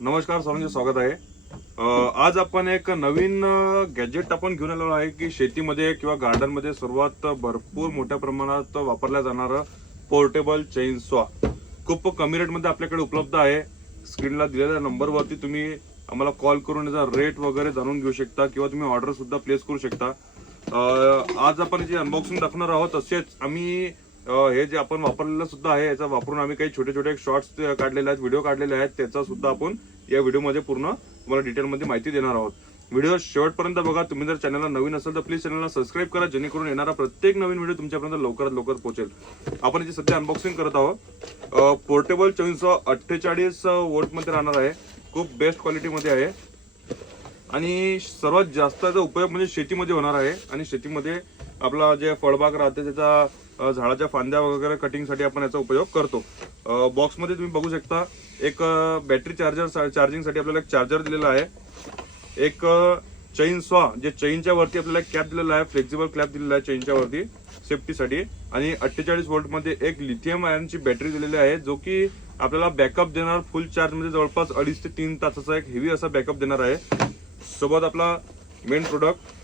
नमस्कार सर्वांचे स्वागत आहे. आज आपण एक नवीन गॅजेट आपण घेऊन आलेलो आहे की शेतीमध्ये किंवा गार्डन मध्ये सर्वात भरपूर मोठ्या प्रमाणात वापरल्या जाणारं पोर्टेबल चेन सॉ खूप कमी रेट मध्ये आपल्याकडे उपलब्ध आहे. स्क्रीनला दिलेल्या नंबरवरती तुम्ही आम्हाला कॉल करून याचा रेट वगैरे जाणून घेऊ शकता किंवा तुम्ही ऑर्डर सुद्धा प्लेस करू शकता. आज आपण याची अनबॉक्सिंग दाखवणार आहोत. तसेच आम्ही हे जे आपण वापरलेलं सुद्धा आहे याचा वापरून आम्ही काही छोटे छोटे शॉर्ट्स काढलेले आहेत, व्हिडिओ काढलेले आहेत. त्याचा सुद्धा आपण या व्हिडिओमध्ये पूर्ण तुम्हाला डिटेलमध्ये माहिती देणार आहोत. व्हिडिओ शेवटपर्यंत बघा. तुम्ही जर चॅनलला नवीन असेल तर प्लीज चॅनलला सबस्क्राईब करा, जेणेकरून येणारा प्रत्येक नवीन व्हिडिओ तुमच्यापर्यंत लवकरात लवकर पोहोचेल. आपण याची सध्या अनबॉक्सिंग करत आहोत. पोर्टेबल चेनसॉ 48 वोल्ट मध्ये राहणार आहे. खूप बेस्ट क्वालिटीमध्ये आहे आणि सर्वात जास्त याचा उपयोग म्हणजे शेतीमध्ये होणार आहे. आणि शेतीमध्ये आपला जे फळबाग राहते त्याचा झाडाच्या फांद्या वगैरे कटिंगसाठी आपण याचा उपयोग करतो. बॉक्समध्ये तुम्ही बघू शकता एक बॅटरी चार्जिंगसाठी आपल्याला एक चार्जर दिलेला आहे. एक चेन सॉ जे चेनच्या वरती आपल्याला कॅप दिलेला आहे, फ्लेक्झिबल क्लॅप दिलेला आहे चेनच्या वरती सेफ्टीसाठी. आणि 48 वोल्ट मध्ये एक लिथियम आयनची बॅटरी दिलेली आहे, जो की आपल्याला बॅकअप देणार. फुल चार्ज मध्ये जवळपास 2.5 ते 3 तासाचा एक हेवी असा बॅकअप देणार आहे. सोबत आपला मेन प्रोडक्ट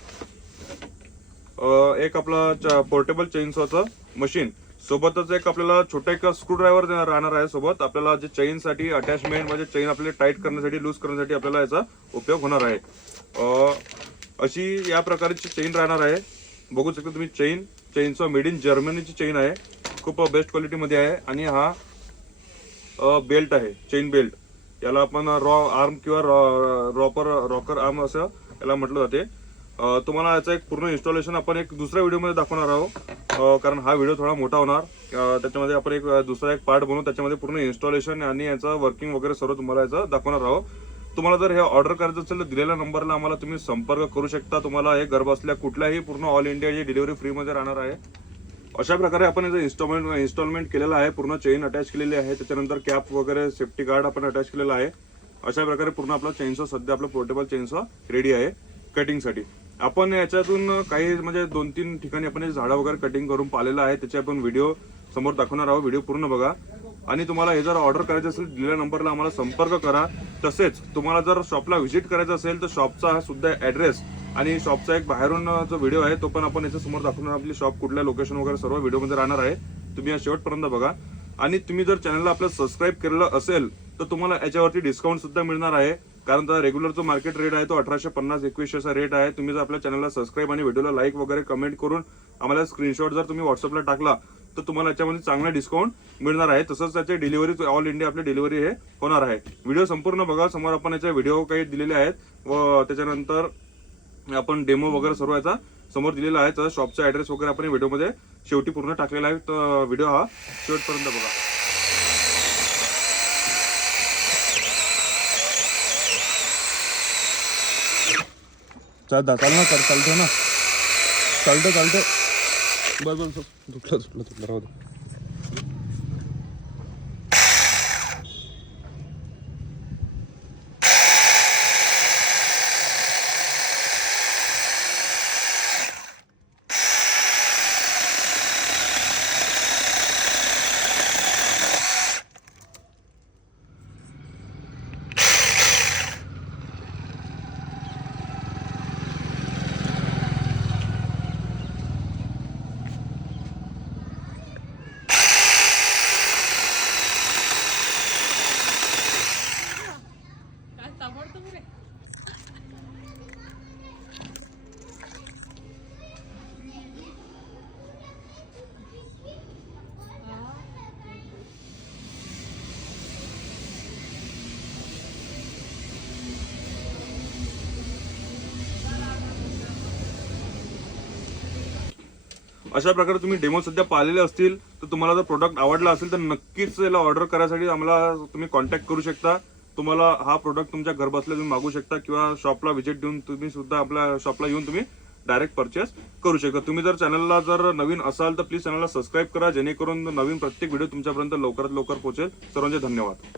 एक आपला पोर्टेबल चेनसॉचं मशीन, सोबतच एक आपल्याला छोटा एक स्क्रू ड्रायव्हर राहणार आहे. सोबत आपल्याला जे चेन साठी अटॅचमेंट म्हणजे चेन आपल्याला टाईट करण्यासाठी, लूज करण्यासाठी आपल्याला याचा उपयोग होणार आहे. अशी या प्रकारची चेन राहणार आहे. बघू शकता तुम्ही चेनसॉ मेड इन जर्मनीची चेन आहे. खूप बेस्ट क्वालिटी मध्ये आहे. आणि हा बेल्ट आहे, चेन बेल्ट. याला आपण आर्म किंवा रॉकर आर्म असं याला म्हटलं जाते. तुम्हाला याचा एक पूर्ण इन्स्टॉलेशन आपण एक दुसऱ्या व्हिडिओमध्ये दाखवणार आहोत, कारण हा व्हिडिओ थोडा मोठा होणार. त्याच्यामध्ये आपण एक दुसरा एक पार्ट बनवू, त्याच्यामध्ये पूर्ण इन्स्टॉलेशन आणि याचं वर्किंग वगैरे सर्व तुम्हाला याचं दाखवणार आहोत. तुम्हाला जर हे ऑर्डर करायचं असेल तर दिलेल्या नंबरला आम्हाला तुम्ही संपर्क करू शकता. तुम्हाला हे घर बसल्या कुठल्याही पूर्ण ऑल इंडियाची डिलिव्हरी फ्रीमध्ये राहणार आहे. अशा प्रकारे आपण याचं इन्स्टॉलमेंट केलेला आहे. पूर्ण चेन अटॅच केलेली आहे, त्याच्यानंतर कॅप वगैरे सेफ्टी गार्ड आपण अटॅच केलेला आहे. अशा प्रकारे पूर्ण आपला चेनसॉ सध्या आपला पोर्टेबल चेनसॉ रेडी आहे कटिंगसाठी. आपण याच्यातून काही म्हणजे 2-3 ठिकाणी आपण झाडं वगैरे कटिंग करून पाहिलेलं आहे, त्याचे आपण व्हिडिओ समोर दाखवणार आहोत. व्हिडिओ पूर्ण बघा. आणि तुम्हाला हे जर ऑर्डर करायचं असेल दिलेल्या नंबरला आम्हाला संपर्क करा. तसेच तुम्हाला जर शॉपला व्हिजिट करायचं असेल तर शॉपचा सुद्धा ऍड्रेस आणि शॉपचा एक बाहेरून जो व्हिडिओ आहे तो पण आपण याच्या समोर दाखवणार. आपली शॉप कुठल्या लोकेशन वगैरे सर्व व्हिडिओमध्ये राहणार आहे. तुम्ही या शेवटपर्यंत बघा. आणि तुम्ही जर चॅनलला आपलं सबस्क्राईब केलेलं असेल तर तुम्हाला याच्यावरती डिस्काउंट सुद्धा मिळणार आहे. कारण रेग्युलर जो मार्केट रेट आहे तो 1850-2100 असा रेट आहे. तुम्ही जर आपल्या चॅनलला सबस्क्राईब आणि व्हिडिओला लाईक वगैरे कमेंट करून आम्हाला स्क्रीनशॉट जर तुम्ही व्हॉट्सअपला टाकला तर तुम्हाला याच्यामध्ये चांगला डिस्काउंट मिळणार आहे. तसंच त्याचे डिलिव्हरी ऑल इंडिया आपली डिलिव्हरी हे होणार आहे. व्हिडिओ संपूर्ण बघा. समोर आपण याचे व्हिडिओ काही दिलेले आहेत व त्याच्यानंतर आपण डेमो वगैरे सर्व याचा समोर दिलेला आहे. तर शॉपचा ऍड्रेस वगैरे आपण व्हिडिओमध्ये शेवटी पूर्ण टाकलेला आहे. तर व्हिडिओ हा शेवटपर्यंत बघा. चालतं ना सर, चालतं ना, चालतं बस तुटलं राहू दे. अशा प्रकारे तुम्ही डेमो सध्या पाहिलेले असतील तर तुम्हाला जर प्रोडक्ट आवडला असेल तर नक्कीच याला ऑर्डर करायसाठी आम्हाला तुम्ही कॉन्टॅक्ट करू शकता. तुम्हाला हा प्रोडक्ट तुमच्या घर बसल्या तुम्ही मागू शकता किंवा शॉपला व्हिजिट देऊन तुम्ही सुद्धा आपल्या शॉपला येऊन तुम्ही डायरेक्ट परचेस करू शकता. तुम्ही जर चॅनलला जर नवीन असाल तर प्लीज चॅनलला सबस्क्राईब करा, जेणेकरून नवीन प्रत्येक व्हिडिओ तुमच्यापर्यंत लवकरात लवकर पोहोचेल. सर्वांचे धन्यवाद.